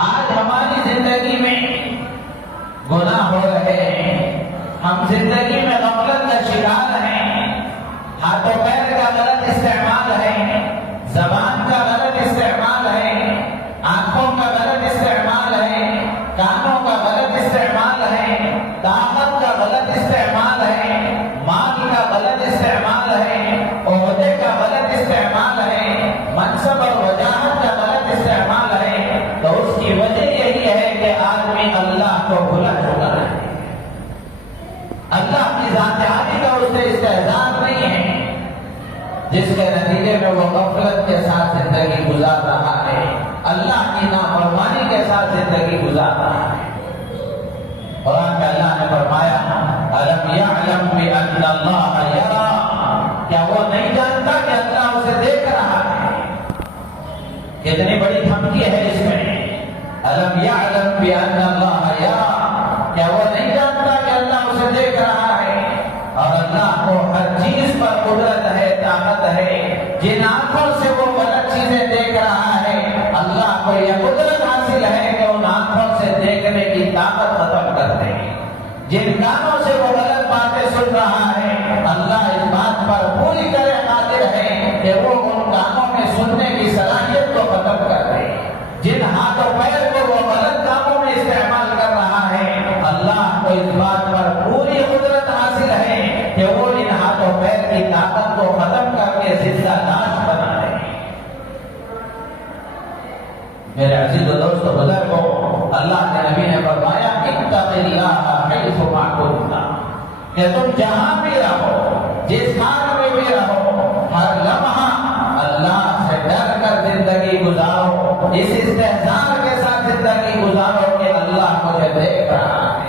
آج ہماری زندگی میں گناہ ہو رہے ہیں، ہم زندگی میں غفلت کا شکار ہیں، ہاتھوں پیر کا غلط استعمال ہے، زبان کا غلط استعمال ہے، آنکھوں کا غلط استعمال ہے، کانوں کا غلط استعمال ہے، طاقت کا غلط استعمال ہے، مال کا غلط استعمال ہے، عہدے کا غلط استعمال ہے، منصب اور وجاہت کا غلط استعمال ہے۔ تو اس کی وجہ یہی ہے کہ آدمی اللہ کو بھلا چکا ہے، اللہ کی ذات عالی کا اس سے استحضار نہیں ہے، جس کے نتیجے میں وہ غفلت کے ساتھ زندگی گزار رہا ہے، اللہ کی نافرمانی کے ساتھ زندگی گزار رہا ہے۔ قرآن میں اللہ نے فرمایا أَلَمْ يَعْلَمْ بِأَنَّ اللَّهَ يَرَى، کیا وہ نہیں جانتا کہ اللہ اسے دیکھ رہا ہے؟ کتنی بڑی دھمکی ہے اس میں۔ أَلَمْ يَعْلَمْ بِأَنَّ اللَّهَ يَرَى، کیا وہ نہیں جانتا کہ اللہ اسے دیکھ رہا ہے؟ اور اللہ کو ہر چیز پر قدرت ہے، طاقت ہے۔ جن آنکھوں سے وہ غلط چیزیں دیکھ رہا ہے، اللہ کو یہ قدرت حاصل ہے کہ ان آنکھوں سے دیکھنے کی طاقت ختم کر دے۔ جن کانوں سے وہ غلط باتیں سن رہا ہے، اللہ اس بات پر پوری طرح قادر ہے کہ وہ ان کانوں میں سننے کی صلاحیت کو ختم کر دے۔ جن ہاتھوں پیر کو وہ غلط کاموں میں استعمال کر رہا ہے، اللہ کو اس بات پر پوری قدرت حاصل ہے کہ وہ ان ہاتھوں پیر کی طاقت کو ختم کر کے زندہ لاش بنا دے۔ میرے عزیز و دوست و بزرگوں، اللہ کے نبی نے فرمایا اتق اللہ حیث ما کنت، کہ تم جہاں بھی رہو، جس حال میں بھی رہو، ہر لمحہ اللہ سے ڈر کر زندگی گزارو، اس استحضار کے ساتھ زندگی گزارو کہ اللہ مجھے دیکھ رہا ہے۔